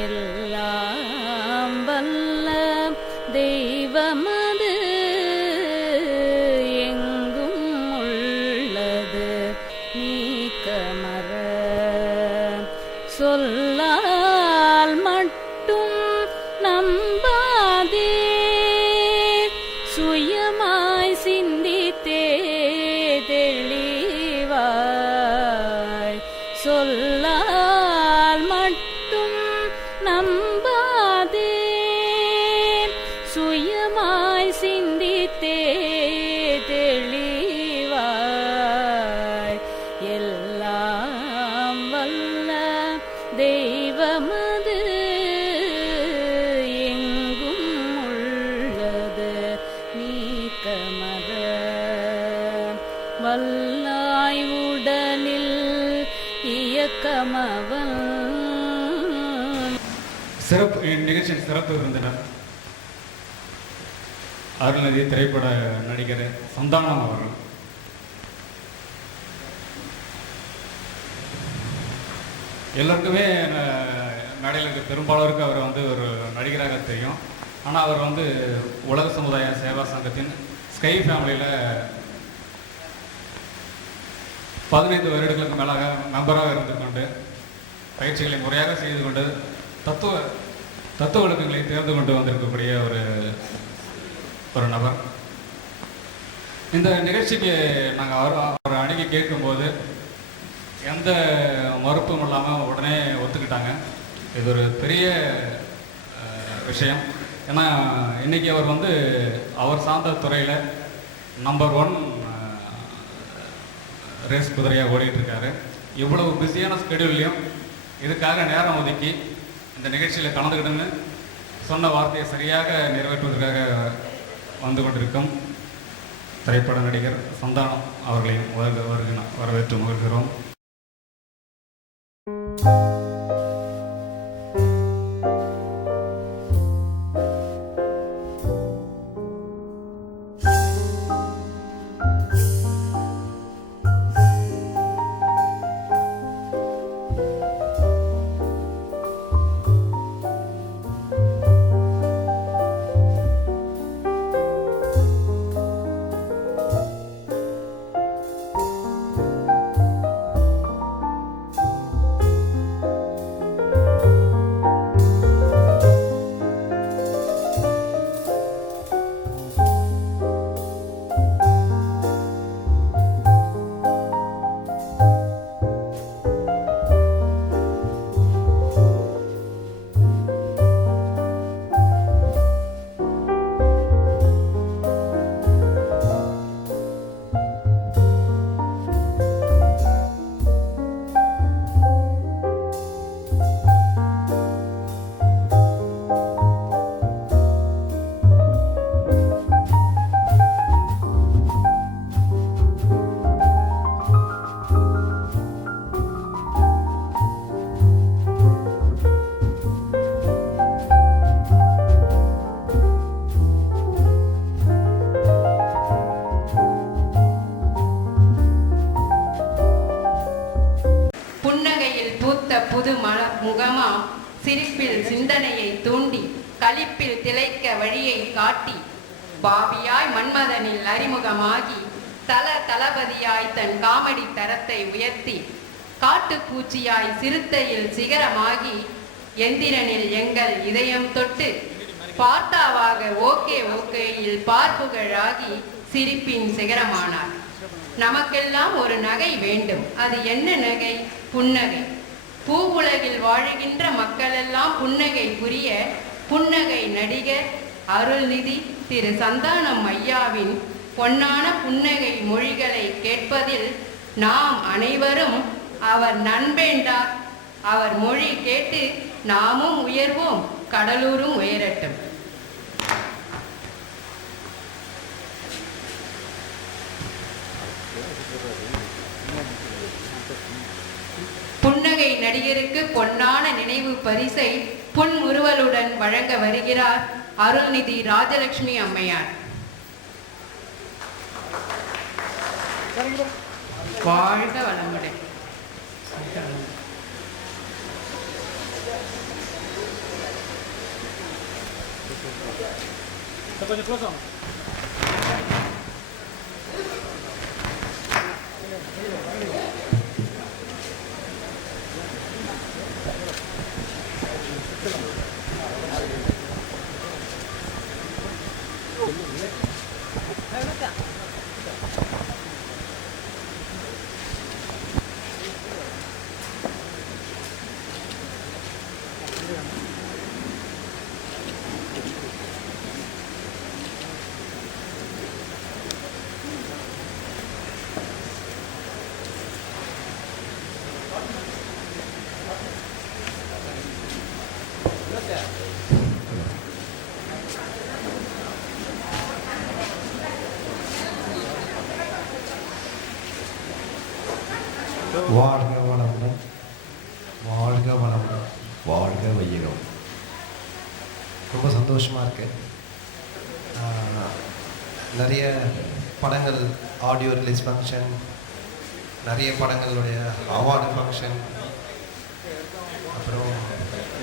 எல்லாம் வல்ல தெய்வமது எங்கும் உள்ளது நீக்கமற சொல்லால் மட்டும் நம்பாதே சுயமாய் சிந்தித்தே தெளிவாய் சொல்லால் மட்டும் நம்பாதே சுயமாய் சிந்தித்தே தெளிவாய் எல்லாம் வல்ல தெய்வமது எங்கும் உள்ளது நீக்கமற வல்லாய் உடலில் இயக்கமவன். சிறப்பு நிகழ்ச்சியின் சிறப்பு விருந்தினர் அருள்நிதி திரைப்பட நடிகர் சந்தானம் அவர்கள். எல்லாருக்குமே மேடையில் இருக்க பெரும்பாலருக்கு அவர் வந்து ஒரு நடிகராக தெரியும். ஆனால் அவர் வந்து உலக சமுதாய சேவா சங்கத்தின் ஸ்கை ஃபேமிலியில் 15 வருடங்களுக்கு மேலாக மெம்பராக இருந்து கொண்டு பயிற்சிகளை முறையாக செய்து கொண்டு தத்துவ ஒழுக்கங்களை தேர்ந்து கொண்டு வந்திருக்கக்கூடிய ஒரு நபர். இந்த நிகழ்ச்சிக்கு நாங்கள் அவர் அணுகி கேட்கும்போது எந்த மறுப்பும் இல்லாமல் உடனே ஒத்துக்கிட்டாங்க. இது ஒரு பெரிய விஷயம். ஏன்னா இன்றைக்கி அவர் வந்து அவர் சார்ந்த துறையில் நம்பர் 1 ரேஸ் குதிரையாக ஓடிட்டுருக்காரு. இவ்வளவு பிஸியான ஸ்கெடியூல்லையும் இதுக்காக நேரம் ஒதுக்கி இந்த நிகழ்ச்சியில் கலந்துக்கிட்டுன்னு சொன்ன வார்த்தையை சரியாக நிறைவேற்றுவதற்காக வந்து கொண்டிருக்கும் திரைப்பட நடிகர் சந்தானம் அவர்களையும் வரவேற்று மகிழ்கிறோம். முகமாம் சிரிப்பில் சிந்தனையை தூண்டி களிப்பில் திளைக்க வழியை காட்டி பாவியாய் மன்மதனில் அறிமுகமாகி தளபதியாய் தன் காமெடி தரத்தை உயர்த்தி காட்டுப்பூச்சியாய் சிறுத்தையில் சிகரமாகி எந்திரனில் எங்கள் இதயம் தொட்டு பார்த்தாவாக ஓகேயில் பார்ப்புகழாகி சிரிப்பின் சிகரமானார். நமக்கெல்லாம் ஒரு நகை வேண்டும். அது என்ன நகை? புன்னகை. பூவுலகில் வாழுகின்ற மக்களெல்லாம் புன்னகை புரிய புன்னகை நடிகர் அருள்நிதி திரு சந்தானம் ஐயாவின் பொன்னான புன்னகை மொழிகளை கேட்பதில் நாம் அனைவரும் அவர் நண்பேண்டார். அவர் மொழி கேட்டு நாமும் உயர்வோம், கடலூரும் உயரட்டும். புன்னகை நடிகருக்கு பொன்னான நினைவு பரிசை புன்முறுவலுடன் வழங்க வருகிறார் அருள்நிதி ராஜலட்சுமி அம்மையார். வாழ்க வளமுடன். கொஞ்சம் க்ளோஸ் ஆகும். வாழ்க வளமுடன், வாழ்க வளமுடன், வாழ்க வையகம். ரொம்ப சந்தோஷமாக இருக்கு. நிறைய படங்கள் ஆடியோ ரிலீஸ் ஃபங்க்ஷன், நிறைய படங்களுடைய அவார்டு ஃபங்க்ஷன், அப்புறம்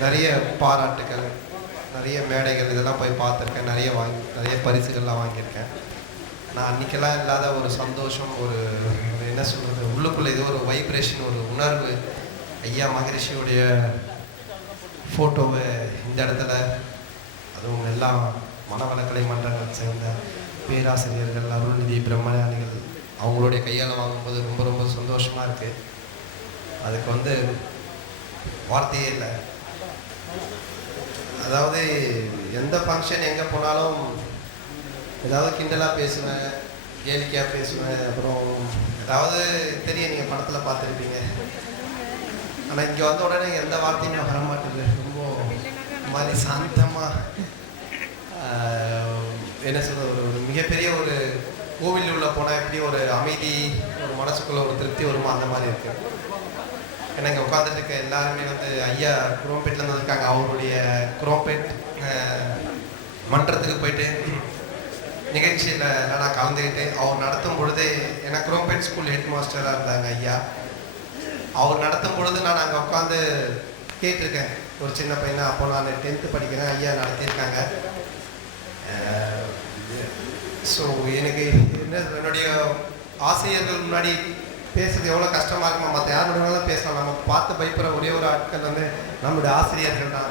நிறைய பாராட்டுகள், நிறைய மேடைகள் இதெல்லாம் போய் பார்த்துருக்கேன். நிறைய பரிசுகள்லாம் வாங்கியிருக்கேன். நான் அன்றைக்கெல்லாம் இல்லாத ஒரு சந்தோஷம், ஒரு என்ன சொல்கிறது, உள்ளுக்குள்ளே இது ஒரு வைப்ரேஷன், ஒரு உணர்வு. ஐயா மகரிஷியோடைய ஃபோட்டோவை இந்த இடத்துல, அதுவும் எல்லாம் மனவளக்கலை மன்றங்கள் சேர்ந்த பேராசிரியர்கள், அருள்நிதி, பிரம்மஞானிகள் அவங்களுடைய கையால் வாங்கும்போது ரொம்ப ரொம்ப சந்தோஷமாக இருக்குது. அதுக்கு வார்த்தையே இல்லை. அதாவது எந்த ஃபங்க்ஷன் எங்கே போனாலும் ஏதாவது கிண்டலாக பேசுவேன், கேலிக்கையாக பேசுவேன். அப்புறம் ஏதாவது தெரியும், நீங்கள் படத்தில் பார்த்துருப்பீங்க. ஆனால் இங்கே வந்த உடனே எந்த வார்த்தையுமே வரமாட்டேது. ரொம்ப மாதிரி சாந்தமாக என்ன சொல்கிறது, ஒரு மிகப்பெரிய ஒரு கோவில் உள்ள போனால் எப்படி ஒரு அமைதி, ஒரு மனசுக்குள்ள ஒரு திருப்தி வருமோ அந்த மாதிரி இருக்குது. ஏன்னா இங்கே உட்காந்துட்டு இருக்க எல்லாருமே ஐயா குரோம்பேட்டில் இருக்காங்க. அவருடைய குரோம்பேட் மன்றத்துக்கு போயிட்டு நிகழ்ச்சியில் நான் கலந்துக்கிட்டு அவர் நடத்தும் பொழுது, எனக்கு குரோம்பேட் ஸ்கூல் ஹெட் மாஸ்டராக இருந்தாங்க ஐயா. அவர் நடத்தும் பொழுது நான் அங்கே உட்காந்து கேட்டிருக்கேன். ஒரு சின்ன பையனா, அப்போ நான் 10th படிக்கிறேன், ஐயா நடத்தியிருக்காங்க. ஸோ எனக்கு என்னுடைய ஆசிரியர்கள் முன்னாடி பேசுறது எவ்வளோ கஷ்டமாக இருக்குமா. மற்ற யார் முன்னாலும் பேசலாம், நம்ம பார்த்து பயப்படுற ஒரே ஒரு ஆட்கள் நம்மளுடைய ஆசிரியர்கள் தான்.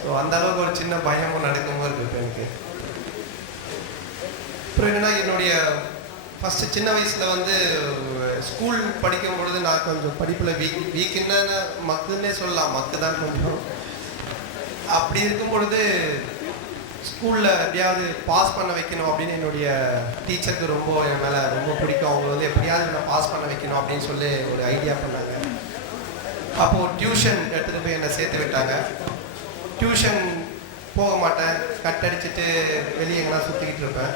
ஸோ அந்த அளவுக்கு ஒரு சின்ன பயமும் நடுக்கமும் இருக்குது எனக்கு. அப்புறம் என்னன்னா, என்னுடைய ஃபஸ்ட்டு சின்ன வயசில் ஸ்கூல் படிக்கும் பொழுது நான் கொஞ்சம் படிப்பில் வீக்குன்னு மக்குன்னே சொல்லலாம், மக்கு தான் கொஞ்சம். அப்படி இருக்கும் பொழுது ஸ்கூலில் எப்படியாவது பாஸ் பண்ண வைக்கணும் அப்படின்னு என்னுடைய டீச்சருக்கு ரொம்ப என் மேலே ரொம்ப பிடிக்கும். அவங்க எப்படியாவது நான் பாஸ் பண்ண வைக்கணும் அப்படின்னு சொல்லி ஒரு ஐடியா பண்ணாங்க. அப்போது டியூஷன் எடுத்துகிட்டு போய் என்னை சேர்த்து விட்டாங்க. டியூஷன் போக மாட்டேன், கட் அடிச்சுட்டு வெளியே எங்கன்னா சுற்றிக்கிட்டு இருப்பேன்.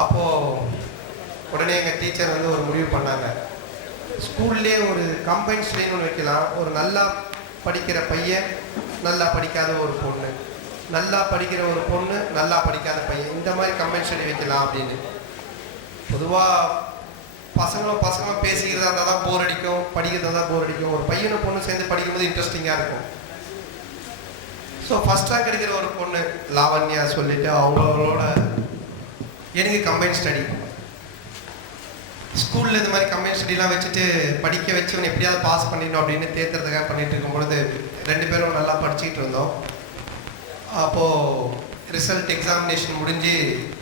அப்போது உடனே எங்கள் டீச்சர் ஒரு முடிவு பண்ணாங்க, ஸ்கூல்லே ஒரு கம்பைன் ஸ்ட்ரெயின் ஒன்று வைக்கலாம். ஒரு நல்லா படிக்கிற பையன், நல்லா படிக்காத ஒரு பொண்ணு, நல்லா படிக்கிற ஒரு பொண்ணு, நல்லா படிக்காத பையன், இந்த மாதிரி கம்பைன் ஸ்டடி வைக்கலாம் அப்படின்னு. பொதுவாக பசங்களும் பேசிக்கிறதா இருந்தால் தான் போர் அடிக்கும், படிக்கிறதா தான் போர் அடிக்கும். ஒரு பையனும் பொண்ணு சேர்ந்து படிக்கும்போது இன்ட்ரெஸ்டிங்காக இருக்கும். ஸோ ஃபஸ்ட் ரேங்க் எடுக்கிற ஒரு பொண்ணு லாவண்யா சொல்லிட்டு அவங்களோட எனக்கு கம்பைன் ஸ்டடி ஸ்கூலில் இந்த மாதிரி கம்பைன் ஸ்டடிலாம் வச்சுட்டு படிக்க வச்சவன் எப்படியாவது பாஸ் பண்ணிடணும் அப்படின்னு தேர்ந்ததுக்காக பண்ணிட்டு இருக்கும் பொழுது 2 பேரும் நல்லா படிச்சுக்கிட்டு இருந்தோம். அப்போது எக்ஸாமினேஷன் முடிஞ்சு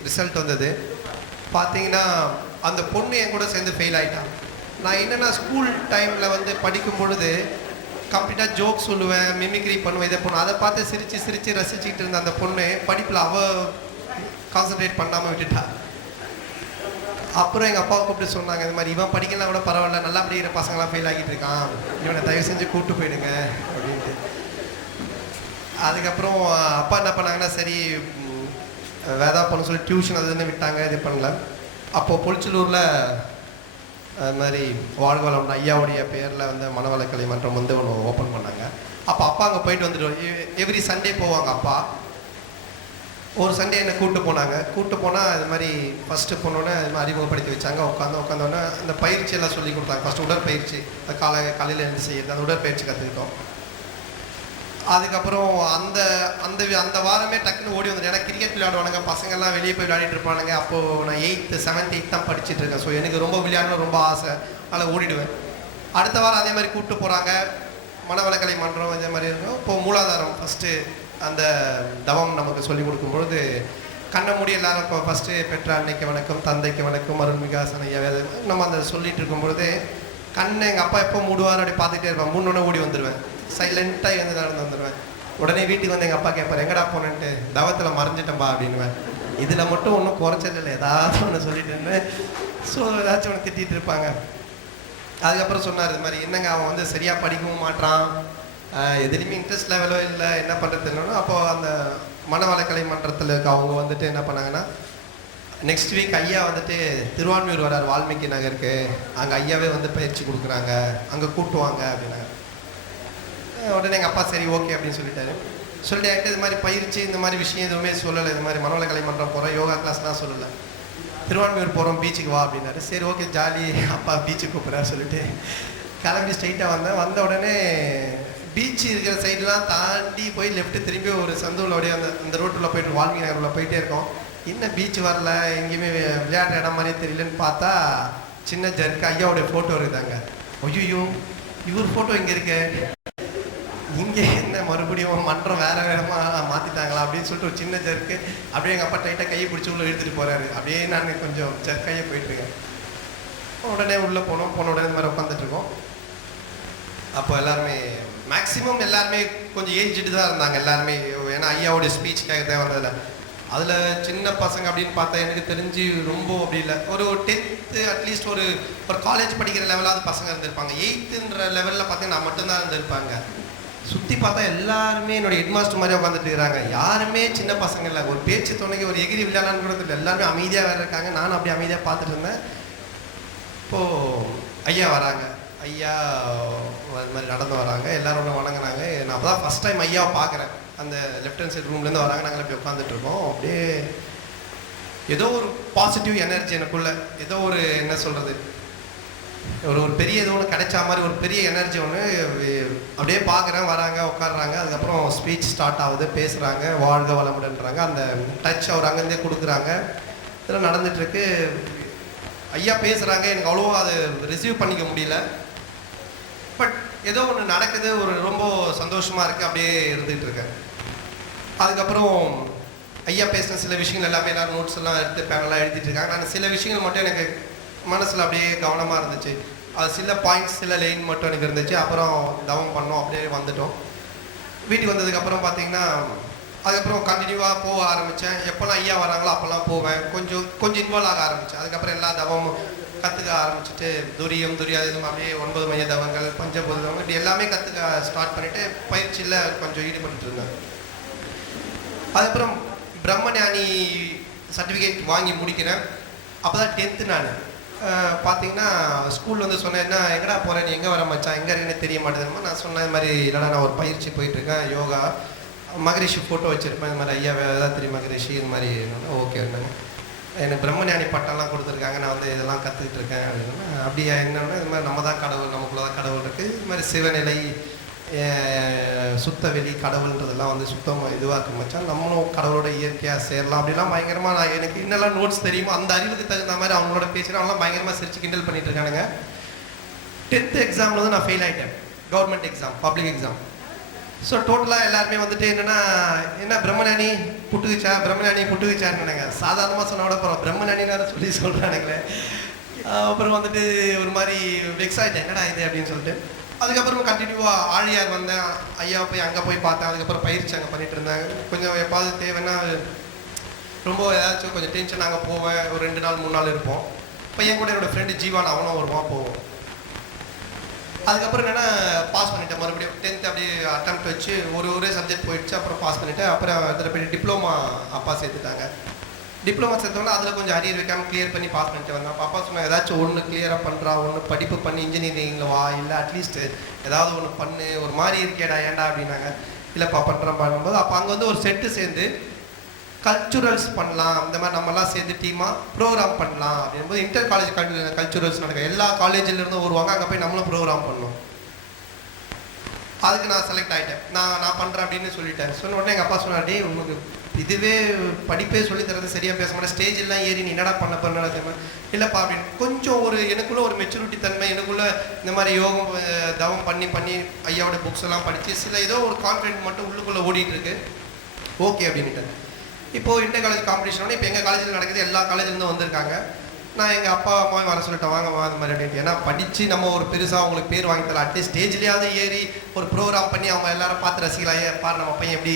ரிசல்ட் வந்தது. பார்த்தீங்கன்னா அந்த பொண்ணு என் கூட சேர்ந்து ஃபெயில் ஆகிட்டான். நான் என்னென்னா ஸ்கூல் டைமில் படிக்கும் பொழுது கம்ப்ளீட்டாக ஜோக் சொல்லுவேன், மிமிக்ரி பண்ணுவேன், இதை பண்ணுவேன். அதை பார்த்து சிரித்து ரசிச்சுக்கிட்டு இருந்த அந்த பொண்ணு படிப்பில் அவள் கான்சன்ட்ரேட் பண்ணாமல் விட்டுட்டா. அப்புறம் எங்கள் அப்பாவை கூப்பிட்டு சொன்னாங்க, இந்த மாதிரி இவன் படிக்கலாம் கூட பரவாயில்ல, நல்லா படிக்கிற பசங்களாம் ஃபெயில் ஆகிட்டு இருக்கான், இவனை தயவு செஞ்சு கூப்பிட்டு போயிடுங்க அப்படின்ட்டு. அதுக்கப்புறம் அப்பா என்ன பண்ணாங்கன்னா, சரி வேதா பண்ண சொல்லி டியூஷன் அதுன்னு விட்டாங்க, இது பண்ணல. அப்போது பொலிச்சலூரில் அது மாதிரி வாழ்வளம் ஐயாவுடைய பேரில் மனவளக்கலை மன்றம் ஒன்று ஓப்பன் பண்ணாங்க. அப்போ அப்பா அங்கே போயிட்டு வந்துட்டு எவ்ரி சண்டே போவாங்க அப்பா. ஒரு சண்டே என்னை கூப்பிட்டு போனால் இது மாதிரி ஃபஸ்ட்டு போனோன்னே இது மாதிரி அறிமுகப்படுத்தி வச்சாங்க. உட்காந்தோன்னே அந்த பயிற்சியெல்லாம் சொல்லி கொடுத்தாங்க. ஃபஸ்ட்டு உடற்பயிற்சி, காலையில் எழுந்து செய்யுது, அந்த உடற்பயிற்சி கற்றுக்கிட்டோம். அதுக்கப்புறம் அந்த அந்த அந்த வாரமே டக்குன்னு ஓடி வந்துட்டேன். ஏன்னா கிரிக்கெட் விளையாடுவானுங்க, பசங்கள்லாம் வெளியே போய் விளையாடிட்டு இருப்பானுங்க. அப்போது நான் 8th 7th 8th தான் படிச்சுட்டு இருக்கேன். ஸோ எனக்கு ரொம்ப விளையாடணும் ரொம்ப ஆசை, அதில் ஓடிடுவேன். அடுத்த வாரம் அதே மாதிரி கூப்பிட்டு போகிறாங்க, மனவளக்கலை மன்றம் இதே மாதிரி இருக்கும். இப்போது மூலாதாரம் ஃபஸ்ட்டு அந்த தவம் நமக்கு சொல்லிக் கொடுக்கும்பொழுது கண்ணை மூடி எல்லாரும் இப்போ ஃபஸ்ட்டு பெற்ற அன்னைக்கு வணக்கம், தந்தைக்கு வணக்கம், அருள்மிகாசன் ஐயா நம்ம அந்த சொல்லிட்டு இருக்கும்பொழுது கண்ணை எங்கள் அப்பா எப்போ மூடுவார் அப்படி பார்த்துட்டே இருப்பேன். மூணுன்னே ஓடி வந்துடுவேன், சைலண்ட்டாக வந்து நடந்து வந்துடுவேன். உடனே வீட்டுக்கு வந்து எங்கள் அப்பா கேட்பார், எங்கடா போனேன்ட்டு. தவத்தில் மறைஞ்சிட்டேன்பா அப்படின்னுவேன். இதில் மட்டும் ஒன்றும் குறைச்சது இல்லை, ஏதாவது ஒன்று சொல்லிட்டு ஸோ ஏதாச்சும் ஒன்று திட்டிகிட்டு இருப்பாங்க. அதுக்கப்புறம் சொன்னார் இது மாதிரி, என்னங்க அவன் வந்து சரியாக படிக்கவும் மாட்டான், எதுலேயுமே இன்ட்ரெஸ்ட் லெவலோ இல்லை, என்ன பண்ணுறதுன்னு. அப்போது அந்த மனவளக்கலை மன்றத்தில் இருக்க அவங்க வந்துட்டு என்ன பண்ணாங்கன்னா, நெக்ஸ்ட் வீக் ஐயா வந்துட்டு திருவான்மியூர் வரார் வால்மீகி நகருக்கு, அங்கே ஐயாவே வந்து பயிற்சி கொடுக்குறாங்க, அங்கே கூட்டுவாங்க அப்படின்னாங்க. உடனே எங்கள் அப்பா சரி ஓகே அப்படின்னு சொல்லிட்டாரு. சொல்லிட்டு என்கிட்ட இது மாதிரி பயிற்சி இந்த மாதிரி விஷயம் எதுவுமே சொல்லலை. இது மாதிரி மனவளக்கலை மன்றம் போகிறோம், யோகா கிளாஸ்லாம் சொல்லலை. திருவான்மியூர் போகிறோம், பீச்சுக்கு வா அப்படின்னாரு. சரி ஓகே ஜாலி, அப்பா பீச்சுக்கு கூப்பிட்றாரு சொல்லிட்டு கிளம்பி ஸ்ட்ரைட்டாக வந்தேன். வந்த உடனே பீச் இருக்கிற சைடெலாம் தாண்டி போய் லெஃப்ட்டு திரும்பி ஒரு சந்தூரில் அந்த ரோட்டில் போய்ட்டு வால்மீகி நகரில் போயிட்டே இருக்கோம். இன்னும் பீச் வரல, எங்கேயுமே விளையாடுற இடம் மாதிரியே தெரியலன்னு பார்த்தா சின்ன ஜர்க்கு ஐயாவுடைய ஃபோட்டோ இருக்குதாங்க. ஐயோ இவர் ஃபோட்டோ இங்கே இருக்கு, இங்கே என்ன மறுபடியும் மன்றம் வேறு வேறமாக மாற்றிட்டாங்களா அப்படின்னு சொல்லிட்டு ஒரு சின்ன ஜர்க்கு அப்படியே எங்கள் அப்பா டைட்டாக கையை பிடிச்சி உள்ளே இழுத்துட்டு போகிறாரு. அப்படியே நான் கொஞ்சம் ஜர்க்கையே போயிட்டுருக்கேன். உடனே உள்ளே போன உடனே இந்த மாதிரி உட்காந்துட்ருக்கோம். அப்போ எல்லாருமே மேக்ஸிமம் எல்லாருமே கொஞ்சம் ஏஜ்டு தான் இருந்தாங்க எல்லாருமே, ஏன்னா ஐயாவுடைய ஸ்பீச் கேட்க வந்ததில்லை. அதில் சின்ன பசங்க அப்படின்னு பார்த்தா எனக்கு தெரிஞ்சு ரொம்ப அப்படி இல்லை, ஒரு 10th அட்லீஸ்ட் ஒரு காலேஜ் படிக்கிற லெவலாவது பசங்க இருந்திருப்பாங்க. 8th லெவலில் பார்த்தீங்கன்னா நான் மட்டும்தான் இருந்திருப்பாங்க. சுற்றி பார்த்தா எல்லாருமே என்னோடய ஹெட்மாஸ்டர் மாதிரி உட்காந்துட்டு இருக்கிறாங்க. யாருமே சின்ன பசங்க இல்லை, ஒரு பேச்சு துணைக்கு ஒரு எகிரி விளையாடலான்னு கூட இல்லை, எல்லாருமே அமைதியாக வேறு இருக்காங்க. நானும் அப்படி அமைதியாக பார்த்துட்டு இருந்தேன். இப்போது ஐயா வராங்க, ஐயா அது மாதிரி நடந்து வராங்க, எல்லாரோட வணங்குறாங்க. நான் அப்போ தான் ஃபஸ்ட் டைம் ஐயாவை பார்க்குறேன். அந்த லெஃப்ட் ஹேண்ட் சைட் ரூம்லேருந்து வராங்க, நாங்கள் அப்படி உட்காந்துட்ருக்கோம். அப்படியே ஏதோ ஒரு பாசிட்டிவ் எனர்ஜி எனக்குள்ள, ஏதோ ஒரு என்ன சொல்கிறது, ஒரு பெரிய ஏதோ ஒன்று கிடைச்சா மாதிரி ஒரு பெரிய எனர்ஜி ஒன்று அப்படியே பார்க்குறேன். வராங்க, உட்காடுறாங்க. அதுக்கப்புறம் ஸ்பீச் ஸ்டார்ட் ஆகுது, பேசுகிறாங்க, வாழ்க வளமுடன்றாங்க. அந்த டச் அவர் அங்கேருந்தே கொடுக்குறாங்க. இதெல்லாம் நடந்துகிட்ருக்கு. ஐயா பேசுகிறாங்க, எனக்கு அவ்வளோ அது ரிசீவ் பண்ணிக்க முடியல. பட் ஏதோ ஒன்று நடக்குது, ஒரு ரொம்ப சந்தோஷமாக இருக்குது, அப்படியே இருந்துகிட்டு இருக்கேன். அதுக்கப்புறம் ஐயா பேசின சில விஷயங்கள் எல்லாமே எல்லோரும் நோட்ஸ் எல்லாம் எடுத்து பேனெல்லாம் எழுதிட்டு இருக்காங்க. நான் சில விஷயங்கள் மட்டும் எனக்கு மனசில் அப்படியே கவனமாக இருந்துச்சு. அது சில பாயிண்ட்ஸ் சில லைன் மட்டும் எனக்கு இருந்துச்சு. அப்புறம் தவம் பண்ணோம், அப்படியே வந்துட்டோம். வீட்டுக்கு வந்ததுக்கப்புறம் பார்த்தீங்கன்னா அதுக்கப்புறம் கண்டினியூவாக போக ஆரம்பித்தேன். எப்போல்லாம் ஐயா வராங்களோ அப்போல்லாம் போவேன், கொஞ்சம் இன்வால்வ் ஆக ஆரம்பித்தேன். அதுக்கப்புறம் எல்லா தவமும் கற்றுக்க ஆரம்பிச்சுட்டு துரியம் துரியாதம் அப்படியே 9 மைய தவங்கள், பஞ்சபூத தவங்கள் இப்படி எல்லாமே கற்றுக்க ஸ்டார்ட் பண்ணிவிட்டு பயிற்சியில் கொஞ்சம் ஈடுபட்டு இருந்தேன். அதுக்கப்புறம் பிரம்மஞானி சர்டிஃபிகேட் வாங்கி முடிக்கிறேன். அப்போ தான் 10th நான் பார்த்தீங்கன்னா ஸ்கூலில் வந்து சொன்னேன், என்ன எங்கடா போகிறேன், நீ எங்கே வர மச்சான், எங்கே இருக்குன்னு தெரிய மாட்டேதுமா. நான் சொன்னேன் இது மாதிரி இல்லைடா நான் ஒரு பயிற்சி போயிட்டுருக்கேன், யோகா, மகரிஷி ஃபோட்டோ வச்சுருப்பேன், இது மாதிரி ஐயா வேதாத்திரி மகரிஷி இது மாதிரி. ஓகே எனக்கு பிரம்மஞானி பட்டம்லாம் கொடுத்துருக்காங்க, நான் வந்து இதெல்லாம் கற்றுக்கிட்டு இருக்கேன் அப்படின்னா. அப்படியா என்னன்னா இது மாதிரி நம்ம தான் கடவுள், நமக்குள்ள தான் கடவுள் இருக்குது, இது மாதிரி சிவநிலை சுத்த வெளி கடவுள்ன்றதெல்லாம் வந்து சுத்தமாக இதுவாக இருக்கு மச்சான், நம்மளும் கடவுளோட இயற்கையாக சேரலாம் அப்படிலாம் பயங்கரமாக நான் எனக்கு என்னெல்லாம் நோட்ஸ் தெரியுமோ அந்த அறிவுக்கு தகுந்த மாதிரி அவங்களோட பேசுகிறேன். அவங்களாம் பயங்கரமாக சிரிச்சு கிண்டல் பண்ணிட்டு இருக்கானுங்க. 10th எக்ஸாமில் வந்து நான் ஃபெயில் ஆகிட்டேன், government exam, public exam. So டோட்டலாக எல்லாருமே வந்துட்டு என்னென்னா, என்ன பிரம்மஞானி புட்டுக்குச்சாருன்னாங்க. சாதாரணமாக சொன்ன விட போகிறோம், பிரம்மஞானின்னு சொல்லி சொல்கிறானுங்களே. அப்புறம் வந்துட்டு ஒரு மாதிரி வெக்ஸ் ஆகிட்டேன், என்னடா இது அப்படின்னு சொல்லிட்டு. அதுக்கப்புறம் கண்டினியூவாக ஆழியார் வந்தேன், ஐயா போய் அங்கே போய் பார்த்தேன். அதுக்கப்புறம் பயிற்சி அங்கே பண்ணிகிட்டு இருந்தாங்க. கொஞ்சம் எப்பாவது தேவைன்னா ரொம்ப ஏதாச்சும் கொஞ்சம் டென்ஷன் அங்கே போவேன், ஒரு 2 நாள் 3 நாள் இருப்போம். இப்போ என் கூட என்னோடய ஃப்ரெண்டு ஜீவான், அவனும் வருவான், போவோம். அதுக்கப்புறம் என்னென்னா பாஸ் பண்ணிட்டேன், மறுபடியும் 10th அப்படியே அட்டெம்ப்ட் வச்சு ஒரே சப்ஜெக்ட் போயிடுச்சு. அப்புறம் பாஸ் பண்ணிவிட்டேன். அப்புறம் அதில் போய் டிப்ளமா அப்பா சேர்த்துட்டாங்க. டிப்ளமா சேர்த்தோன்னா அதில் கொஞ்சம் அரியர் வைக்காமல் கிளியர் பண்ணி பாஸ் பண்ணிட்டு வந்தேன். அப்போ அப்பா சொன்னாங்க, ஏதாச்சும் ஒன்று கிளியராக பண்ணுறா, ஒன்று படிப்பு பண்ணி இன்ஜினியரிங்கில் வா, இல்லை அட்லீஸ்ட் ஏதாவது ஒன்று பண்ணு, ஒரு மாதிரி இருக்கேடா ஏன்டா அப்படின்னாங்க. இல்லைப்பா பண்ணுறேன் பண்ணும்போது அப்போ அங்கே வந்து ஒரு செட்டு சேர்ந்து கல்ச்சுரல்ஸ் பண்ணலாம், இந்த மாதிரி நம்மலாம் சேர்ந்து டீமாக ப்ரோக்ராம் பண்ணலாம் அப்படின்போது இன்டர் காலேஜ் கல்ச்சுரல்ஸ் நடக்கும். எல்லா காலேஜிலேருந்தும் வருவாங்க, அங்கே போய் நம்மளும் ப்ரோக்ராம் பண்ணோம். அதுக்கு நான் செலக்ட் ஆகிட்டேன். நான் பண்ணுறேன் அப்படின்னு சொல்லிட்டேன். சொன்ன உடனே எங்கள் அப்பா சொன்னார், டே உனக்கு இதுவே படிப்பே சொல்லித்தரது சரியாக பேச மாட்டேன், ஸ்டேஜெல்லாம் ஏறி நீ என்னடா பண்ண தெரியுமா? இல்லைப்பா அப்படின்னு கொஞ்சம் ஒரு எனக்குள்ளே ஒரு மெச்சூரிட்டி தன்மை, எனக்குள்ளே இந்த மாதிரி யோகம் தவம் பண்ணி ஐயாவோட புக்ஸ் எல்லாம் படித்து சில ஏதோ ஒரு கான்ஃபிடென்ட் மட்டும் உள்ளுக்குள்ளே ஓடிட்டு இருக்கு. ஓகே அப்படின்ட்டு இப்போது இன்டர் காலேஜ் காம்படிஷனோட இப்போ எங்கள் காலேஜில் நடக்குது, எல்லா காலேஜ்லேருந்து வந்திருக்காங்க. நான் எங்கள் அப்பா அம்மாவும் வர சொல்லிட்டேன், வாங்கம்மா அந்த மாதிரி அப்படின்ட்டு. ஏன்னா படித்து நம்ம ஒரு பெருசாக அவங்களுக்கு பேர் வாங்கி தரலாம், அட்லீஸ்ட் ஸ்டேஜ்லேயாவது ஏறி ஒரு ப்ரோக்ராம் பண்ணி அவங்க எல்லாரும் பார்த்து ரசிகலாக பாரு நம்ம பையன் எப்படி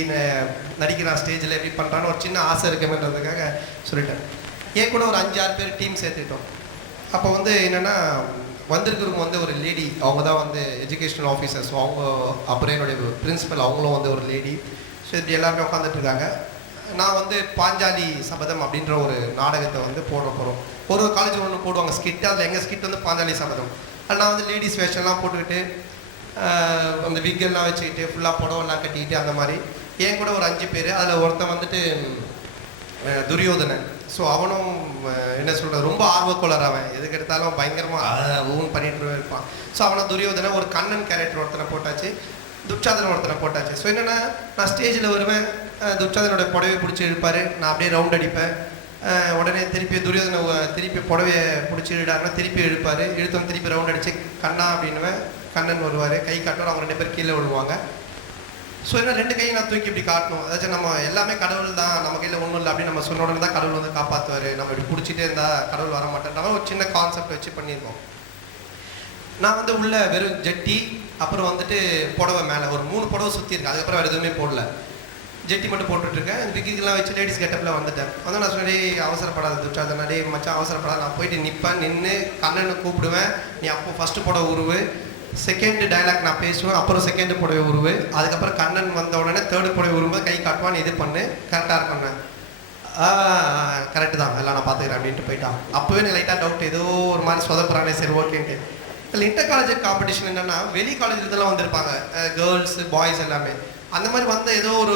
நடிக்கிறான், ஸ்டேஜில் எப்படி பண்ணுறான்னு ஒரு சின்ன ஆசை இருக்குமேன்றதுக்காக சொல்லிட்டேன். ஏன் கூட ஒரு 5-6 பேர் டீம் சேர்த்துக்கிட்டோம். அப்போ வந்து என்னென்னா வந்திருக்கிறவங்க வந்து ஒரு லேடி, அவங்க தான் வந்து எஜுகேஷனல் ஆஃபீஸர்ஸ், அவங்க அப்புறம் என்னுடைய பிரின்சிபல் அவங்களும் வந்து ஒரு லேடி. ஸோ இப்படி எல்லாருமே உட்காந்துட்டு இருக்காங்க. நான் வந்து பாஞ்சாலி சபதம் அப்படின்ற ஒரு நாடகத்தை வந்து போட போகிறோம். ஒரு காலேஜ் ஒன்று போடுவாங்க ஸ்கிட், அதில் எங்கள் ஸ்கிட் வந்து பாஞ்சாலி சபதம். அதில் நான் வந்து லேடிஸ் வேஷன்லாம் போட்டுக்கிட்டு அந்த விக்கெல்லாம் வச்சுக்கிட்டு ஃபுல்லாக புடவெல்லாம் கட்டிக்கிட்டு அந்த மாதிரி என் கூட ஒரு 5 பேர். அதில் ஒருத்தன் வந்துட்டு துரியோதனன். ஸோ அவனும் என்ன சொல்கிறது, ரொம்ப ஆர்வக்கோளர், அவன் எதுக்கு எடுத்தாலும் பயங்கரமாக ஊன் பண்ணிட்டு இருப்பான். ஸோ அவனை துரியோதனன், ஒரு கண்ணன் கேரக்டர் ஒருத்தனை போட்டாச்சு, துச்சாதனன் ஒருத்தனை போட்டாச்சு. ஸோ என்னென்னா நான் ஸ்டேஜில் வருவேன், துச்சாதனோட புடவையை பிடிச்சி இழுப்பார், நான் அப்படியே ரவுண்ட் அடிப்பேன். உடனே திருப்பி துரியோதனை திருப்பி புடவையை பிடிச்சி இழுடாருன்னா திருப்பி இழுப்பார், இழுத்தவன் திருப்பி ரவுண்ட் அடித்து கண்ணா அப்படின்னுவேன், கண்ணன் வருவார், கை காட்டுவார், அவங்க 2 பேர் கீழே விழுவாங்க. ஸோ என்ன 2 கையும் நான் தூக்கி இப்படி காட்டணும், அதாச்சும் நம்ம எல்லாமே கடவுள் தான், நம்ம கையில் ஒன்றும் இல்லை அப்படின்னு நம்ம சொன்ன உடனே தான் கடவுள் வந்து காப்பாற்றுவார், நம்ம இப்படி பிடிச்சிட்டே இருந்தால் கடவுள் வர மாட்டேன்ற ஒரு சின்ன கான்செப்ட் வச்சு பண்ணியிருக்கோம். நான் வந்து உள்ள வெறும் ஜட்டி, அப்புறம் வந்துட்டு புடவை மேலே ஒரு 3 புடவை சுற்றி இருக்கு, அதுக்கப்புறம் வேறு எதுவுமே போடல, ஜெட்டி மட்டும் போட்டுட்ருக்கேன். விக்கிக்கெல்லாம் வச்சு லேடிஸ் கெட்டப்பில் வந்துட்டேன். வந்து நான் சொன்னேன், அவசரப்படாத துச்சாதனா, டே மச்சான் அவசரப்படாத, நான் போயிட்டு நிற்பேன், நின்று கண்ணனை கூப்பிடுவேன், நீ அப்போ ஃபஸ்ட்டு புடவை உருவு, செகண்ட் டைலாக் நான் பேசுவேன், அப்புறம் செகண்ட் புடவை உருவு, அதுக்கப்புறம் கண்ணன் வந்த உடனே தேர்டு புடவை உருவும்போது கை காட்டுவான், இது பண்ணு கரெக்டாக இருக்கேன். கரெக்டு தான், எல்லாம் நான் பார்த்துக்கிறேன் அப்படின்ட்டு போயிட்டான். அப்போவே எனக்கு லைட்டாக டவுட், ஏதோ ஒரு மாதிரி சொதப்புறானே, சரி ஓகேன்ட்டு. இல்லை இன்டர் காலேஜ் காம்படிஷன் என்னென்னா வெளி காலேஜ் இதெல்லாம் வந்திருப்பாங்க, கேர்ள்ஸ் பாய்ஸ் எல்லாமே. அந்த மாதிரி வந்த ஏதோ ஒரு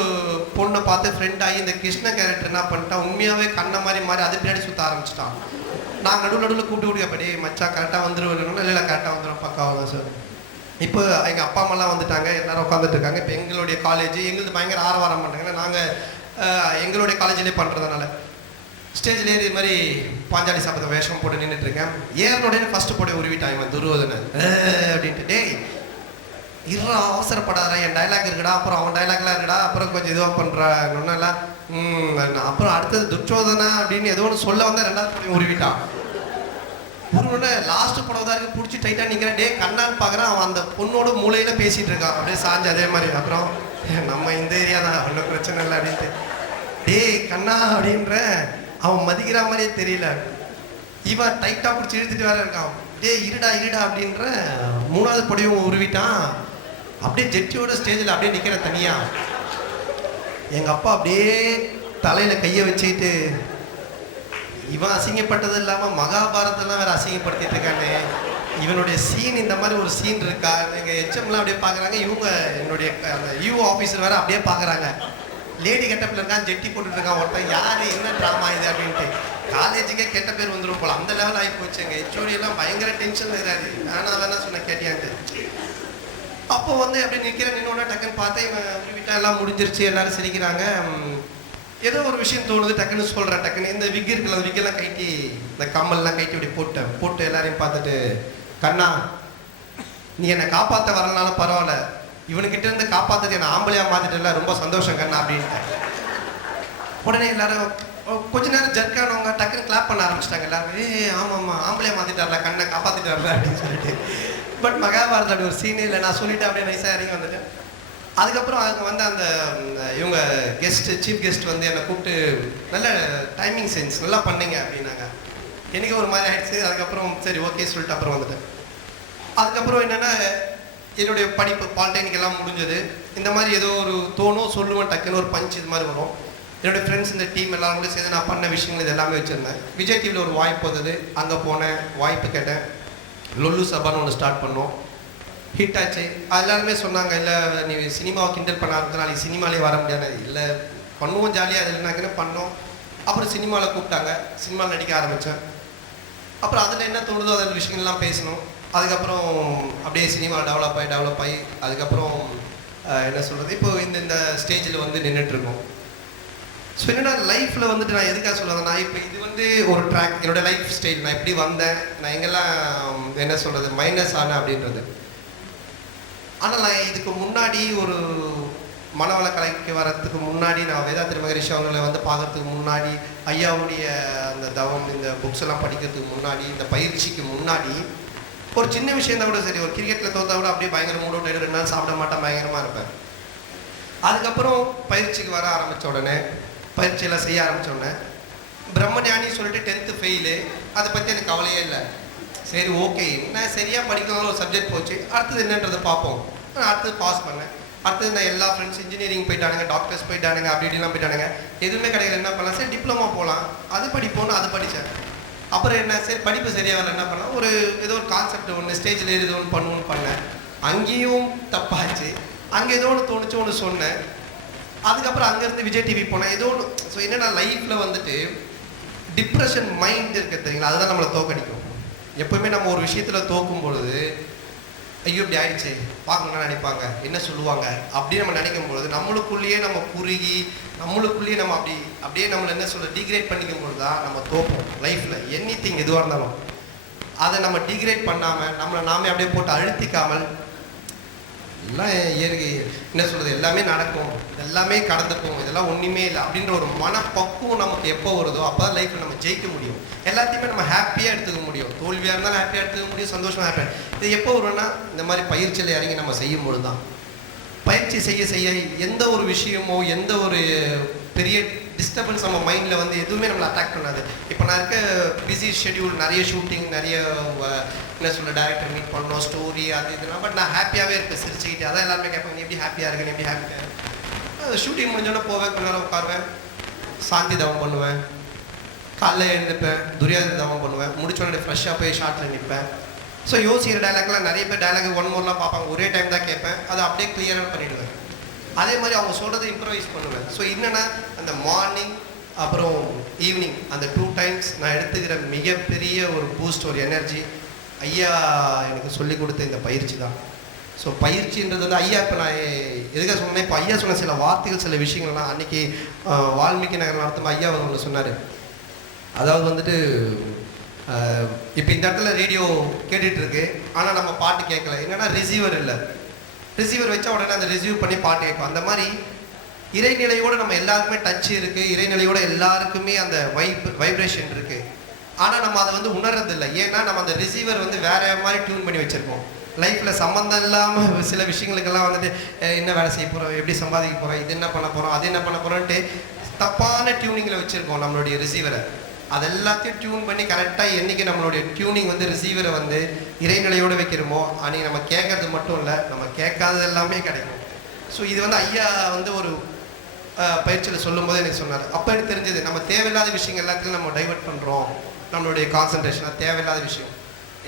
பொண்ணை பார்த்து ஃப்ரெண்ட் ஆகி இந்த கிருஷ்ண கேரக்டர் என்ன பண்ணிட்டான், உண்மையாகவே கண்ணை மாதிரி அது பின்னாடி சுற்ற ஆரம்பிச்சிட்டான். நான் நடுவில் கூப்பிட்டு அப்படி மச்சா கரெக்டாக வந்துருவேன், இல்லை கரெக்டாக வந்துடும் பக்காவாக தான் சார். இப்போ எங்கள் அப்பா அம்மாலாம் வந்துட்டாங்க, எல்லோரும் உட்காந்துட்டு இருக்காங்க. இப்போ எங்களுடைய காலேஜ் எங்களுக்கு பயங்கர ஆரவாரம் பண்ணுறாங்க, நாங்கள் எங்களுடைய காலேஜ்லேயே பண்ணுறதுனால ஸ்டேஜில் ஏறி இது மாதிரி பாஞ்சாலி சபதம் வேஷம் போட்டு நின்றுட்டு இருக்கேன். ஏறனுடைய ஃபஸ்ட்டு போட்டு உருவிட்டான் இவன் துரியோதனன் அப்படின்ட்டு. டேய் இருறா அவசரப்படாத, என் டைலாக் இருக்குடா, அப்புறம் அவன் டைலாக்லாம் இருக்குடா, அப்புறம் கொஞ்சம் இதுவாக பண்ணுறாங்கலாம். அப்புறம் அடுத்தது துச்சோதனா அப்படின்னு ஏதோ ஒன்று சொல்ல வந்தால் 2வது போட்டு உருவிட்டான். உருவனை லாஸ்ட்டு படம் தான் இருக்கு, பிடிச்சி டைட்டாக நிற்கிறேன். டே கண்ணான்னு பார்க்குறான், அவன் அந்த பொண்ணோட மூளையில் பேசிகிட்டு இருக்கான், அப்படியே சாஞ்சு அதே மாதிரி. அப்புறம் நம்ம இந்த ஏரியா தான், ஒன்றும் பிரச்சனை இல்லை அப்படின்ட்டு. டே கண்ணா அப்படின்ற அவன் மதிக்கிற மாதிரியே தெரியல, இவன் டைட்டாக பிடிச்சி இழுத்துட்டு வேற இருக்கான். டே இருடா அப்படின்ற 3வது படையும் உருவிட்டான். அப்படியே ஜெட்டியோட ஸ்டேஜில் அப்படியே நிற்கிற தனியாக. எங்கள் அப்பா அப்படியே தலையில் கையை வச்சுக்கிட்டு, இவன் அசிங்கப்பட்டது இல்லாமல் மகாபாரதெல்லாம் வேறு அசிங்கப்படுத்திட்டு இருக்கானே, இவனுடைய சீன் இந்த மாதிரி ஒரு சீன் இருக்கா, எங்கள் ஹெச்எம்லாம் அப்படியே பார்க்குறாங்க. இவங்க என்னுடைய அந்த யூ ஆஃபீஸர் வேறு அப்படியே பார்க்குறாங்க. லேடி கெட்டப்பில் இருக்கான், ஜெட்டி போட்டுட்டு இருக்கான் ஒருத்தன், யார் என்ன ட்ராமா இது அப்படின்ட்டு. காலேஜுக்கே கெட்ட பேர் வந்துடும் போல, அந்த லெவல் ஆகி போச்சு. எங்கள் ஹெச்ஓடியெல்லாம் பயங்கர டென்ஷன் இருக்காது. ஆனால் வேணா சொன்னேன் கேட்டியான்ட்டு. அப்போ வந்து அப்படி நின்னோடனே டக்குன்னு பார்த்தா இவன் உருவிட்டா, எல்லாம் முடிஞ்சிருச்சு, எல்லாரும் சிரிக்கிறாங்க. ஏதோ ஒரு விஷயம் தோணுது, டக்குன்னு சொல்கிறேன். டக்குன்னு இந்த விக் இருக்குல்ல, அந்த விக்கெல்லாம் கைட்டி, இந்த கம்மல்லாம் கைட்டி இப்படி போட்டு எல்லாரையும் பார்த்துட்டு, கண்ணா நீ என்னை காப்பாற்ற வரலனாலும் பரவாயில்ல, இவனுக்கிட்ட இருந்து காப்பாற்றுறது என்னை ஆம்பளையாக மாற்றிட்டுல, ரொம்ப சந்தோஷம் கண்ணா அப்படின்ட்டு. உடனே எல்லாரும் கொஞ்ச நேரம் ஜர்க்கானவங்க டக்குன்னு கிளாப் பண்ண ஆரம்பிச்சிட்டாங்க எல்லாரும். ஆமாம்மா ஆம்பளையாக மாற்றிட்டார்ல, கண்ணை காப்பாற்றிட்டார்ல அப்படின்னு சொல்லிட்டு. பட் மகாபாரதம் அப்படி ஒரு சீனே இல்லை. நான் சொல்லிவிட்டு அப்படியே நைஸாக இறங்கி வந்துட்டேன். அதுக்கப்புறம் அங்கே வந்து அந்த இவங்க சீஃப் கெஸ்ட் வந்து என்னை கூப்பிட்டு, நல்ல டைமிங் சென்ஸ் நல்லா பண்ணீங்க அப்படின்னாங்க. எனக்கு ஒரு மாதிரி ஆகிடுச்சு. அதுக்கப்புறம் சரி ஓகே சொல்லிட்டு அப்புறம் வந்துட்டேன். அதுக்கப்புறம் என்னென்னா என்னுடைய படிப்பு பாலிடெக்னிக் எல்லாம் முடிஞ்சது. இந்த மாதிரி ஏதோ ஒரு தோணும், சொல்லுவேன், டக்குன்னு ஒரு பஞ்ச் இது மாதிரி வரும். என்னுடைய ஃப்ரெண்ட்ஸ் இந்த டீம் எல்லாரும் கூட சேர்ந்து நான் பண்ண விஷயங்கள் இது எல்லாமே வச்சுருந்தேன். விஜய் டிவியில் ஒரு வாய்ப்பு வந்தது, அங்கே போனேன், வாய்ப்பு கேட்டேன். லொல்லு சபான்னு ஒன்று ஸ்டார்ட் பண்ணோம், ஹிட் ஆச்சு. எல்லாருமே சொன்னாங்க, இல்லை நீ சினிமாவை கிண்டல் பண்ண ஆரம்பிச்சு நாளைக்கு சினிமாலே வர முடியாது. இல்லை பண்ணுவோம் ஜாலியாக, அது இல்லைனாக்குன்னு பண்ணோம். அப்புறம் சினிமாவில் கூப்பிட்டாங்க, சினிமாவில் நடிக்க ஆரம்பித்தேன். அப்புறம் அதில் என்ன தோணுதோ அதில் விஷயங்கள்லாம் பேசணும். அதுக்கப்புறம் அப்படியே சினிமா டெவலப் ஆகி அதுக்கப்புறம் என்ன சொல்கிறது, இப்போ இந்த ஸ்டேஜில் வந்து நின்றுட்டுருக்கோம். ஸோ என்னடா லைஃப்பில் வந்துட்டு நான் எதுக்காக சொல்லுவேன், நான் இப்போ இது வந்து ஒரு ட்ராக், என்னோடய லைஃப் ஸ்டைல், நான் எப்படி வந்தேன், நான் எங்கெல்லாம் என்ன சொல்கிறது மைனஸ் ஆனேன் அப்படின்றது. ஆனால் நான் இதுக்கு முன்னாடி ஒரு மனவள கலைக்கு வரத்துக்கு முன்னாடி, நான் வேதாத்திரி மகரிஷி அவங்களை வந்து பார்க்கறதுக்கு முன்னாடி, ஐயாவுடைய அந்த தவம் இந்த புக்ஸ் எல்லாம் படிக்கிறதுக்கு முன்னாடி, இந்த பயிற்சிக்கு முன்னாடி ஒரு சின்ன விஷயம் தான் கூட சரி, ஒரு கிரிக்கெட்டில் தோற்றா கூட அப்படியே பயங்கர மூட் அவுட் ஆகிடும், 2 நாள் சாப்பிட மாட்டேன், பயங்கரமாக இருப்பேன். அதுக்கப்புறம் பயிற்சிக்கு வர ஆரம்பித்த உடனே, பயிற்சியெல்லாம் செய்ய ஆரம்பித்த உடனே, பிரம்மஞானி சொல்லிட்டு 10th ஃபெயிலு, அதை பற்றி எனக்கு கவலையே இல்லை. சரி ஓகே, என்ன சரியாக படிக்கணும் ஒரு சப்ஜெக்ட் போச்சு, அடுத்தது என்னன்றதை பார்ப்போம். நான் அடுத்தது பாஸ் பண்ணேன். அடுத்தது நான் எல்லா ஃப்ரெண்ட்ஸ் இன்ஜினியரிங் போயிட்டானுங்க, டாக்டர்ஸ் போயிட்டானுங்க, அப்படி இப்படிலாம் போயிட்டானுங்க. எதுவுமே கிடையாது, என்ன பண்ணலாம், சரி டிப்ளமா போகலாம், அது படிப்போன்னு அது படித்தேன். அப்புறம் என்ன, சரி படிப்பு சரியாக வரல, என்ன பண்ணலாம், ஒரு ஏதோ ஒரு கான்செப்ட் ஒன்று ஸ்டேஜில் ஏதோ ஒன்று பண்ணுவோன்னு பண்ணேன். அங்கேயும் தப்பாச்சு. அங்கே ஏதோ ஒன்று தோணுச்சு, ஒன்று சொன்னேன். அதுக்கப்புறம் அங்கேருந்து விஜய் டிவி போனேன், ஏதோ ஒன்று. ஸோ என்னென்னா லைஃப்பில் வந்துட்டு டிப்ரெஷன் மைண்ட் இருக்குது தெரியுங்களா, அதுதான் நம்மளை தோக்கடிக்கும். எப்போவுமே நம்ம ஒரு விஷயத்தில் தோக்கும் பொழுது, ஐயோ இப்படி ஆயிடுச்சு, பார்க்கணும்னா நினைப்பாங்க, என்ன சொல்லுவாங்க அப்படின்னு நம்ம நினைக்கும் பொழுது, நம்மளுக்குள்ளேயே நம்ம குறுகி, நம்மளுக்குள்ளேயே நம்ம அப்படியே நம்மளை என்ன சொல்ல டிகிரேட் பண்ணிக்கும் பொழுது தான் நம்ம தோப்போம். லைஃப்பில் எனிதிங் எதுவாக இருந்தாலும் அதை நம்ம டிகிரேட் பண்ணாமல், நம்மளை நாமே அப்படியே போட்டு அழுத்திக்காமல், எல்லாம் இயற்கை என்ன சொல்கிறது, எல்லாமே நடக்கும், எல்லாமே கடந்துக்கும், இதெல்லாம் ஒன்றுமே இல்லை அப்படின்ற ஒரு மனப்பக்குவம் நமக்கு எப்போ வருதோ அப்போ தான் லைஃப்பில் நம்ம ஜெயிக்க முடியும். எல்லாத்தையுமே நம்ம ஹாப்பியாக எடுத்துக்க முடியும். தோல்வியாக இருந்தாலும் ஹாப்பியாக எடுத்துக்க முடியும், சந்தோஷமாக ஹாப்பியாக. இது எப்போ வரும்னா, இந்த மாதிரி பயிற்சியில் இறங்கி நம்ம செய்யும்பொழுது தான். பயிற்சி செய்ய செய்ய எந்த ஒரு விஷயமோ, எந்த ஒரு பெரிய டிஸ்டர்பன்ஸ் நம்ம மைண்டில் வந்து எதுவுமே நம்மளை அட்டாக் பண்ணாது. இப்போ நான் இருக்க பிஸி ஷெட்யூல், நிறைய ஷூட்டிங், நிறைய என்ன சொல்ல டேரக்டர் மீட் பண்ணணும், ஸ்டோரி அது இதுனா, பட் நான் ஹாப்பியாகவே இருப்பேன், சிரிச்சுக்கிட்டு. அதான் எல்லாருமே கேட்பாங்க, நீ எப்படி ஹாப்பியாக இருக்கு, நீ எப்படி ஹாப்பியாக இருக்கு. ஷூட்டிங் முடிஞ்சோன்னே போவேன், கொஞ்ச நேரம் உட்காருவேன், சாந்தி தவம் பண்ணுவேன், காலைல எழுந்துப்பேன், துரியாதி தவம் பண்ணுவேன், முடிச்சோடனே ஃப்ரெஷ்ஷாக போய் ஷார்ட்டில் நிற்பேன். ஸோ யோசிக்கிற டைலாக்லாம் நிறைய பேர் டைலாக் 1 மோர்லாம் பார்ப்பாங்க, ஒரே டைம் தான் கேட்பேன், அதை அப்படியே கிளியராக பண்ணிவிடுவேன். அதே மாதிரி அவங்க சொல்கிறத இம்ப்ரவைஸ் பண்ணுவேன். ஸோ என்னென்னா அந்த மார்னிங் அப்புறம் ஈவினிங் அந்த 2 டைம்ஸ் நான் எடுத்துக்கிற மிகப்பெரிய ஒரு பூஸ்ட், ஒரு எனர்ஜி ஐயா எனக்கு சொல்லிக் கொடுத்த இந்த பயிற்சி தான். ஸோ பயிற்சின்றது வந்து ஐயா, இப்போ நான் எதுக்காக சொன்னேன், இப்போ ஐயா சொன்ன சில வார்த்தைகள், சில விஷயங்கள்லாம் அன்றைக்கி வால்மீகி நகர் நடத்தும் ஐயா ஒன்று சொன்னார். அதாவது வந்துட்டு இப்போ இந்த இடத்துல ரேடியோ கேட்டுட்ருக்கு, ஆனால் நம்ம பாட்டு கேட்கல. என்னென்னா ரிசீவர் இல்லை, ரிசீவர் வச்சா உடனே அந்த ரிசீவ் பண்ணி பாட்டு கேட்கும். அந்த மாதிரி இறைநிலையோடு நம்ம எல்லாருக்குமே டச் இருக்குது, இறைநிலையோட எல்லாருக்குமே அந்த வைப்ரேஷன் இருக்குது. ஆனால் நம்ம அதை வந்து உணர்றதில்லை. ஏன்னா நம்ம அந்த ரிசீவர் வந்து வேறு மாதிரி டியூன் பண்ணி வச்சுருக்கோம். லைஃப்பில் சம்மந்தம் இல்லாமல் சில விஷயங்களுக்கெல்லாம் வந்துட்டு என்ன வேலை செய்ய போகிறோம், எப்படி சம்பாதிக்க போகிறோம், இது என்ன பண்ண போகிறோம், அது என்ன பண்ண போகிறோன்ட்டு தப்பான டியூனிங்கில் வச்சுருக்கோம் நம்மளுடைய ரிசீவரை. அது எல்லாத்தையும் டியூன் பண்ணி கரெக்டாக என்றைக்கு நம்மளுடைய டியூனிங் வந்து ரிசீவரை வந்து இறைநிலையோடு வைக்கிறோமோ அன்றைக்கி நம்ம கேட்கறது மட்டும் இல்லை, நம்ம கேட்காதது எல்லாமே கிடைக்கும். ஸோ இது வந்து ஐயா வந்து ஒரு பயிற்சியில் சொல்லும்போது எனக்கு சொன்னார். அப்போ எனக்கு தெரிஞ்சது, நம்ம தேவையில்லாத விஷயங்கள் எல்லாத்தையும் நம்ம டைவெர்ட் பண்ணுறோம். நம்மளுடைய கான்சன்ட்ரேஷனாக தேவையில்லாத விஷயம்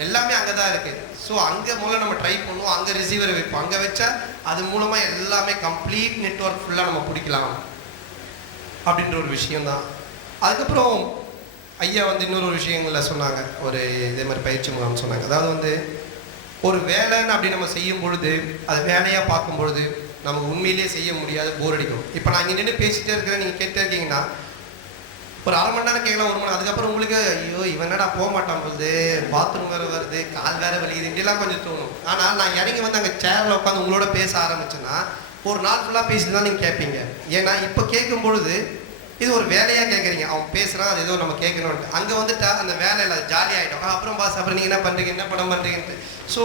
எல்லாமே அங்கே தான் இருக்குது. ஸோ அங்கே மூலம் நம்ம ட்ரை பண்ணுவோம், அங்கே ரிசீவரை வைப்போம். அங்கே வச்சா அது மூலமாக எல்லாமே கம்ப்ளீட் நெட்வொர்க் ஃபுல்லாக நம்ம பிடிக்கலாம் அப்படின்ற ஒரு விஷயந்தான். அதுக்கப்புறம் ஐயா வந்து இன்னொரு விஷயங்களில் சொன்னாங்க, ஒரு இதே மாதிரி பயிற்சி மூலம் சொன்னாங்க. அதாவது வந்து ஒரு வேலைன்னு அப்படி நம்ம செய்யும் பொழுது, அது வேலையாக பார்க்கும் பொழுது நமக்கு உண்மையிலேயே செய்ய முடியாது, போர் அடிக்கும். இப்போ நான் இங்கே நின்று பேசிகிட்டே இருக்கிறேன், நீங்கள் கேட்டே இருக்கீங்கன்னா ஒரு 1/2 மணி நேரம் கேட்கலாம், 1 மணி நேரம். அதுக்கப்புறம் உங்களுக்கு ஐயோ இவன் என்னடா போக மாட்டான் போகுது, பாத்ரூம் வேறு வருது, கால் வேறு வலிக்குது, இப்படிலாம் கொஞ்சம் தோணும். ஆனால் நான் இறங்கி வந்து அங்கே சேரில் உட்காந்து உங்களோட பேச ஆரம்பிச்சேன்னா ஒரு நாள் ஃபுல்லாக பேசிட்டு தான் நீங்கள் கேட்பீங்க. ஏன்னா இப்போ கேட்கும் பொழுது இது ஒரு வேலையாக கேட்குறீங்க, அவன் பேசுகிறான், அது ஏதோ நம்ம கேட்கணுன்ட்டு. அங்கே வந்துட்டா அந்த வேலை இல்லை, ஜாலியாகிடும். அப்புறம் பாஸ், அப்புறம் நீங்கள் என்ன பண்ணுறீங்க, என்ன படம் பண்ணுறீங்கன்ட்டு. ஸோ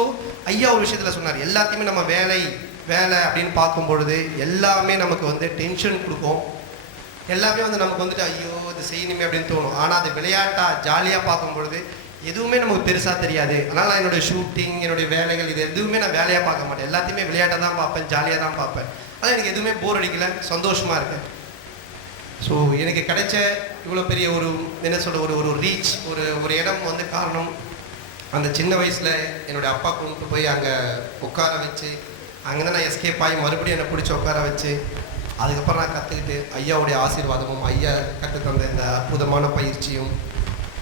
ஐயா ஒரு விஷயத்தில் சொன்னார், எல்லாத்தையுமே நம்ம வேலை அப்படின்னு பார்க்கும் பொழுது எல்லாமே நமக்கு வந்து டென்ஷன் கொடுக்கும். எல்லாமே வந்து நமக்கு வந்துட்டு ஐயோ இது செய்யணுமே அப்படின்னு தோணும். ஆனால் அது விளையாட்டாக ஜாலியாக பார்க்கும் பொழுது எதுவுமே நமக்கு பெருசாக தெரியாது. அதனால் நான் என்னுடைய ஷூட்டிங், என்னுடைய வேலைகள் இது எதுவுமே நான் வேலையாக பார்க்க மாட்டேன், எல்லாத்தையுமே விளையாட்டாக தான் பார்ப்பேன், ஜாலியாக தான் பார்ப்பேன். ஆனால் எனக்கு எதுவுமே போர் அடிக்கலை, சந்தோஷமாக இருக்கேன். ஸோ எனக்கு கிடைச்ச இவ்வளோ பெரிய ஒரு என்ன சொல்ல ஒரு ரீச், ஒரு இடம் வந்து காரணம் அந்த சின்ன வயசில் என்னுடைய அப்பா கொண்டு போய் அங்கே உட்கார வச்சு, அங்கே தான் நான் எஸ்கேப் ஆகி மறுபடியும் என்னை பிடிச்சி உட்கார வச்சு, அதுக்கப்புறம் நான் கற்றுக்கிட்டு ஐயாவுடைய ஆசீர்வாதமும் ஐயா கற்றுத்தந்த இந்த அற்புதமான பயிற்சியும்.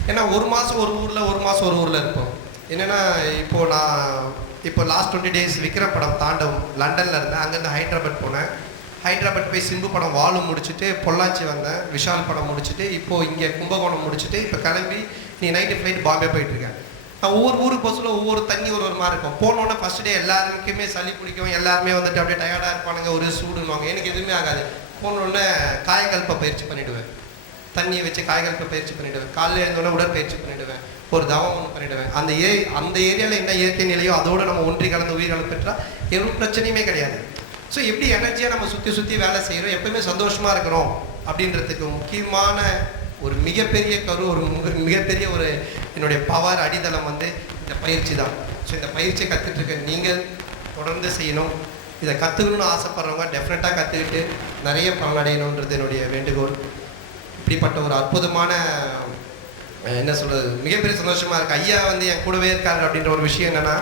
ஏன்னா 1 மாதம் ஒரு ஊரில், 1 மாதம் ஒரு ஊரில் இருப்போம். என்னென்னா இப்போது நான் இப்போ லாஸ்ட் 20 days விக்ரம் படம் தாண்டவம் லண்டனில் இருந்தேன். அங்கேருந்து ஹைதராபாத் போனேன். ஹைதராபாத் போய் சிம்பு படம் வாலும் முடிச்சுட்டு பொள்ளாச்சி வந்தேன். விஷால் படம் முடிச்சுட்டு இப்போது இங்கே கும்பகோணம் முடிச்சுட்டு இப்போ கிளம்பி நீ நைட்டு ஃப்ளைட் பாம்பே போயிட்டுருக்கேன். நான் ஒவ்வொரு ஊருக்கு பஸ்ஸில் ஒவ்வொரு தண்ணி ஒரு மாதிரி இருக்கும். போனோன்னே ஃபஸ்ட் டே எல்லாருக்குமே சளி பிடிக்கும், எல்லாருமே வந்துட்டு அப்படியே டயர்டாக இருப்பானுங்க, ஒரு சூடுன்னுவாங்க. எனக்கு எதுவுமே ஆகாது. போனோடனே காயகல்ப பயிற்சி பண்ணிவிடுவேன், தண்ணியை வச்சு காயகல்ப பயிற்சி பண்ணிவிடுவேன். காலையில் எழுந்தோடனே உடற்பயிற்சி பண்ணிவிடுவேன், ஒரு தவம் ஒன்று பண்ணிவிடுவேன். அந்த ஏரியாவில் என்ன இயற்கை நிலையோ அதோடு நம்ம ஒன்றி கலந்து உயிர்கள் பெற்றால் எவ்வளோ பிரச்சனையுமே கிடையாது. ஸோ எப்படி எனர்ஜியாக நம்ம சுற்றி வேலை செய்கிறோம், எப்பவுமே சந்தோஷமாக இருக்கிறோம் அப்படின்றதுக்கு முக்கியமான ஒரு மிகப்பெரிய மிகப்பெரிய ஒரு என்னுடைய பவர் அடித்தளம் வந்து இந்த பயிற்சி தான். ஸோ இந்த பயிற்சியை கற்றுட்ருக்க நீங்கள் தொடர்ந்து செய்யணும். இதை கற்றுக்கணும்னு ஆசைப்படுறவங்க டெஃபினட்டாக கற்றுக்கிட்டு நிறைய பலனடையணுன்றது என்னுடைய வேண்டுகோள். இப்படிப்பட்ட ஒரு அற்புதமான என்ன சொல்கிறது, மிகப்பெரிய சந்தோஷமாக இருக்குது. ஐயா வந்து என் கூடவே இருக்காங்க அப்படின்ற ஒரு விஷயம் என்னென்னா,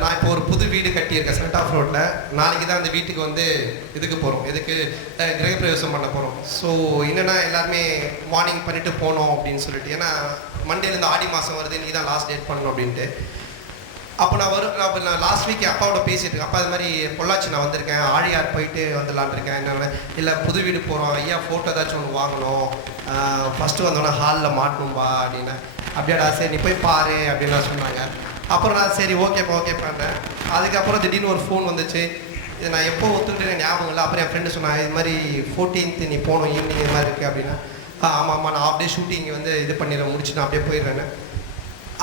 நான் இப்போ ஒரு புது வீடு கட்டியிருக்கேன் சென்ட் ஆஃப் ரோட்டில். நாளைக்கு தான் அந்த வீட்டுக்கு வந்து இதுக்கு போகிறோம், இதுக்கு கிரகப்பிரவேசம் பண்ண போகிறோம். ஸோ என்னென்னா எல்லாருமே மார்னிங் பண்ணிவிட்டு போனோம் அப்படின்னு சொல்லிட்டு, ஏன்னா மண்டேலேருந்து ஆடி மாதம் வருது, நீ தான் லாஸ்ட் டேட் பண்ணணும் அப்படின்ட்டு. அப்போ நான் லாஸ்ட் வீக் அப்பாவோட பேசிட்டு இருக்கேன். அப்பா அது மாதிரி பொள்ளாச்சி நான் வந்திருக்கேன், ஆழியார் போயிட்டு வந்துடலான் இருக்கேன். என்னென்ன இல்லை புது வீடு போகிறோம் ஐயா, ஃபோட்டோ ஏதாச்சும் ஒன்று வாங்கணும், ஃபஸ்ட்டு வந்தோடனே ஹாலில் மாட்டணும்பா அப்படின்னு. அப்படியாடா சரி நீ போய் பாரு அப்படின்னு நான் சொன்னாங்க. அப்புறம் நான் சரி ஓகேப்பா பண்ணேன். அதுக்கப்புறம் திடீர்னு ஒரு ஃபோன் வந்துச்சு. இது நான் எப்போ ஒத்துக்கிட்டேன் ஞாபகம் இல்லை. அப்புறம் என் ஃப்ரெண்டு சொன்னான், இது மாதிரி 14th நீ போகணும் ஈவினிங் இது மாதிரி இருக்குது அப்படின்னா. ஆமாம்மா நான் அப்படியே ஷூட்டிங் வந்து இது பண்ணிடுறேன், முடிச்சு நான் அப்படியே போயிடுறேன்னு.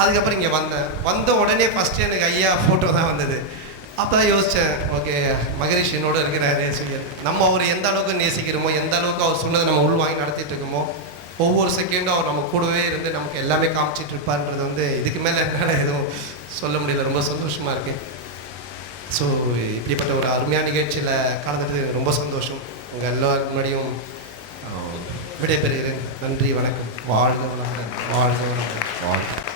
அதுக்கப்புறம் இங்கே வந்த உடனே ஃபஸ்ட்டு எனக்கு ஐயா ஃபோட்டோ தான் வந்தது. அப்போ தான் யோசித்தேன், ஓகே மகரிஷ் என்னோட இருக்கிறாரு சொல்லி. நம்ம அவர் எந்த அளவுக்கு நேசிக்கிறோமோ, எந்த அளவுக்கு அவர் சொன்னதை நம்ம உள்வாங்கி நடத்திட்டு இருக்கோமோ, ஒவ்வொரு செகண்டும் அவர் நம்ம கூடவே இருந்து நமக்கு எல்லாமே காமிச்சிட்டு இருப்பார்ன்றது வந்து இதுக்கு மேலே என்னால் எதுவும் சொல்ல முடியல. ரொம்ப சந்தோஷமாக இருக்குது. ஸோ இப்படிப்பட்ட ஒரு அருமையான நிகழ்ச்சியில் கலந்துட்டு ரொம்ப சந்தோஷம். உங்கள் எல்லாருக்கு முன்னாடியும் விடைபெறுகிறேன். நன்றி, வணக்கம். வாழ்க வளமுடன், வாழ்க வளமுடன், வாழ்க.